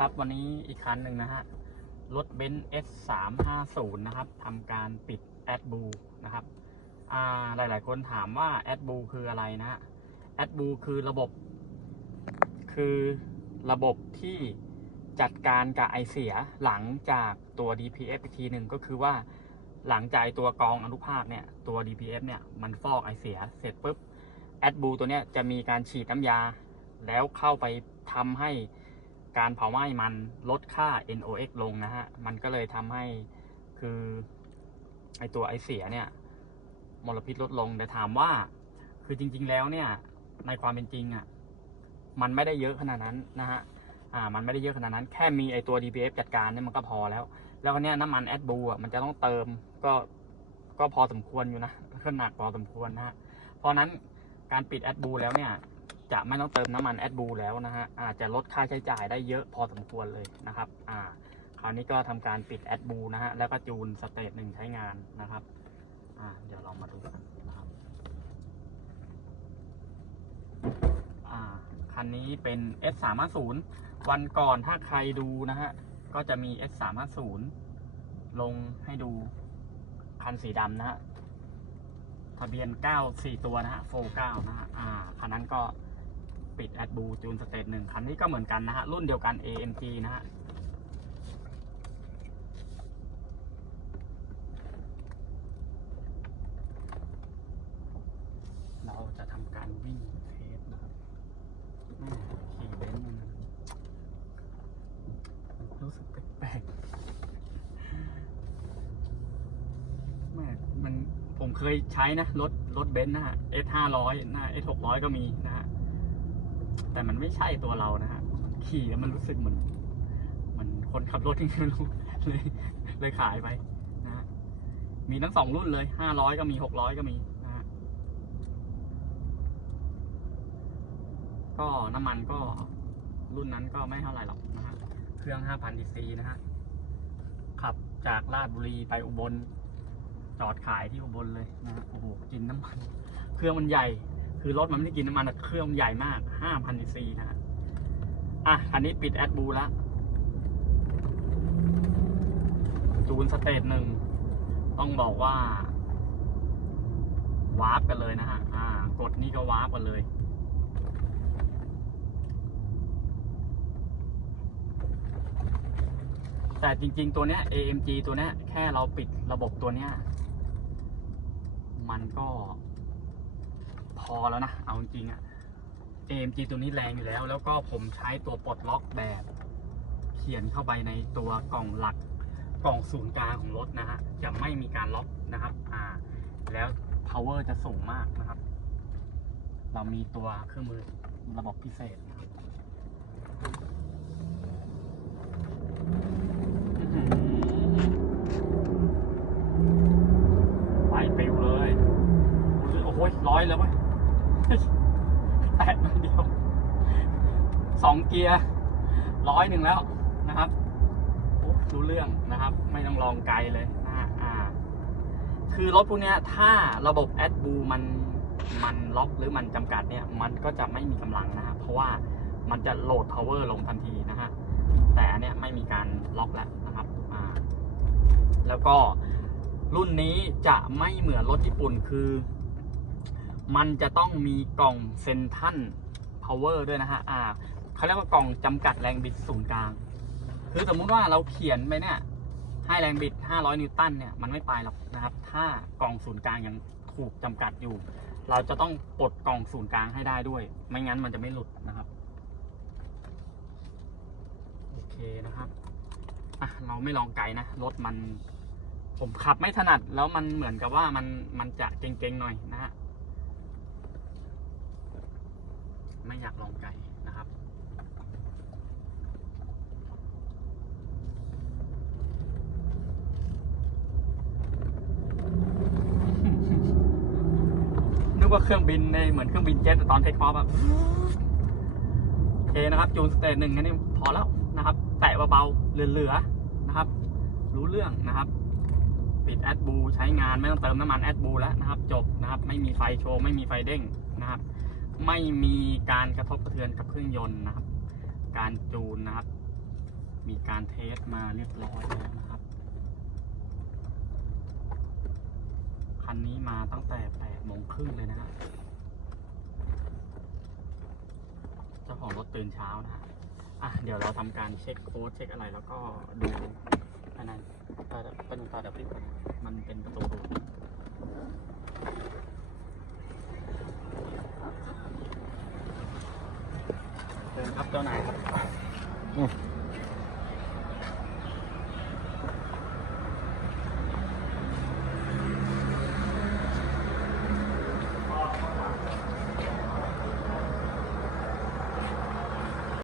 ครับวันนี้อีกคันหนึ่งนะฮะ รถเบนซ์ S 3 5 0นะครับทำการปิดแอดบูนะครับอ่าหลายคนถามว่าแอดบูคืออะไรนะฮะแอดบูคือระบบ คือระบบที่จัดการกับไอเสียหลังจากตัว DPF อีกทีหนึ่งก็คือว่าหลังจากตัวกรองอนุภาคเนี่ยตัว DPF เนี่ยมันฟอกไอเสียเสร็จปุ๊บแอดบูตัวเนี้ยจะมีการฉีดน้ำยา แล้วเข้าไปทำให้ การเผาไหม้มันลดค่า NOx ลงนะฮะ มันก็เลยทำให้คือไอตัวไอเสียเนี่ยมลพิษลดลงแต่ถามว่า คือจริง ๆ แล้วเนี่ยในความเป็นจริงอะ่ะมันไม่ได้เยอะขนาดนั้นนะฮะอ่ามันไม่ได้เยอะขนาดนั้นแค่มีไอตัว DPF จัดการเนี่ยมันก็พอแล้ว แล้วก็เนี่ยน้ำมันแอดบูอะมันจะต้องเติมก็ก็พอสมควรอยู่นะก็หนักพอสมควรนะฮะเพราะนั้นการปิดแอดบูแล้วเนี่ย จะไม่ต้องเติมน้ำมันแอดบูแล้วนะฮะอาจจะลดค่าใช้จ่ายได้เยอะพอสมควรเลยนะครับอ่าคราวนี้ก็ทำการปิดแอดบูนะฮะแล้วก็จูนสเตจหนึ่งใช้งานนะครับอ่าเดี๋ยวเรามาดูกันนะครับอ่าคันนี้เป็น S 3 5 0วันก่อนถ้าใครดูนะฮะก็จะมี S 3 5 0ลงให้ดูคันสีดำนะฮะทะเบียน 9 4 ตัวนะฮะโฟ9นะฮะ อ่า คันนั้นก็ ปิดแอดบูจูนสเตจหนึ่งคันนี้ก็เหมือนกันนะฮะ รุ่นเดียวกัน AMG นะฮะเราจะทำการวิ่งเทสนะครับขี่เบนซ์มันรู้สึกแปลกๆแม่มันผมเคยใช้นะ รถรถเบนซ์นะฮะ S ห้าร้อยนะ S หกร้อยก็มีนะ แต่มันไม่ใช่ตัวเรานะฮะขี่แล้วมันรู้สึกเหมือนเหมือนคนขับรถที่ไม่รู้เลยเลยขายไปนะฮะมีทั้งสองรุ่นเลยห้าร้อยก็มีหกร้อยก็มีนะฮะก็น้ำมันก็รุ่นนั้นก็ไม่เท่าไหร่หรอกนะฮะเครื่อง5,000ดีซีนะฮะขับจากลาดบุรีไปอุบลจอดขายที่อุบลเลยนะฮะโอ้โหกินน้ำมัน เครื่องมันใหญ่ คือรถมันไม่ได้กินน้ำมันแต่เครื่องใหญ่มาก5,000ดีซีนะฮะอะ คันนี้ปิดแอดบูแล้วจูนสเตจหนึ่ง ต้องบอกว่า วาร์ปกันเลยนะฮะ อ่า กดนี่ก็วาร์ปกันเลย แต่จริง ๆ ตัวเนี้ย AMG ตัวเนี้ย แค่เราปิดระบบตัวเนี้ย มันก็ พอแล้วนะ เอาจริงอะ AMG ตัวนี้แรงอยู่แล้ว แล้วก็ผมใช้ตัวปลดล็อกแบบเขียนเข้าไปในตัวกล่องหลักกล่องศูนย์กลางของรถนะฮะ จะไม่มีการล็อกนะครับ อ่า แล้ว power จะสูงมากนะครับ เรามีตัวเครื่องมือระบบพิเศษนะครับอื้อหือไฟปิวเลยโอ้โหร้อยแล้วเว้ย แตะมาเดียวสองเกียร์ร้อยหนึ่งแล้วนะครับรู้เรื่องนะครับ ไม่ต้องลองไกลเลยนะอ่า คือรถพวกนี้ถ้าระบบแอดบูมันมันล็อกหรือมันจำกัดเนี่ย มันก็จะไม่มีกำลังนะฮะเพราะว่ามันจะโหลด power ลงทันทีนะฮะแต่อันเนี้ยไม่มีการล็อกแล้วนะครับอ่าแล้วก็รุ่นนี้จะไม่เหมือนรถญี่ปุ่นคือ มันจะต้องมีกล่องเซนทันพาวเวอร์ด้วยนะฮะอ่าเขาเรียกว่ากล่องจำกัดแรงบิดศูนย์กลาง คือสมมุติว่าเราเขียนไปเนี่ยให้แรงบิด 500 นิวตันเนี่ยมันไม่ไปหรอกนะครับ ถ้ากล่องศูนย์กลางยังถูกจำกัดอยู่ เราจะต้องปลดกล่องศูนย์กลางให้ได้ด้วย ไม่งั้นมันจะไม่หลุดนะครับ โอเคนะครับอะเราไม่ลองไกลนะรถมัน ผมขับไม่ถนัดแล้วมันเหมือนกับว่ามันมันจะเก่งๆหน่อยนะฮะ ไม่อยากลองไกลนะครับ นึกว่าเครื่องบินในเหมือนเครื่องบินเจ็ตตอนเทคออฟอะโอเคนะครับจูนสเตจหนึ่งอันนี้พอแล้วนะครับ แตะเบาๆเหลือๆนะครับ รู้เรื่องนะครับปิดแอดบูใช้งานไม่ต้องเติมน้ำมันแอดบูแล้วนะครับ จบนะครับ ไม่มีไฟโชว์ ไม่มีไฟเด้งนะครับ ไม่มีการกระทบกระเทือนกับเครื่องยนต์นะครับ การจูนนะครับ มีการเทสมาเรียบร้อยแล้วนะครับ คันนี้มาตั้งแต่แปดโมงครึ่งเลยนะฮะเจ้าของรถตื่นเช้านะอะเดี๋ยวเราทำการเช็คโค้ดเช็คอะไรแล้วก็ดูอันนั้นตาเป็นตาดับพี่ก่นมันเป็นประตูดูดเชิญ ครับเจ้านายครับ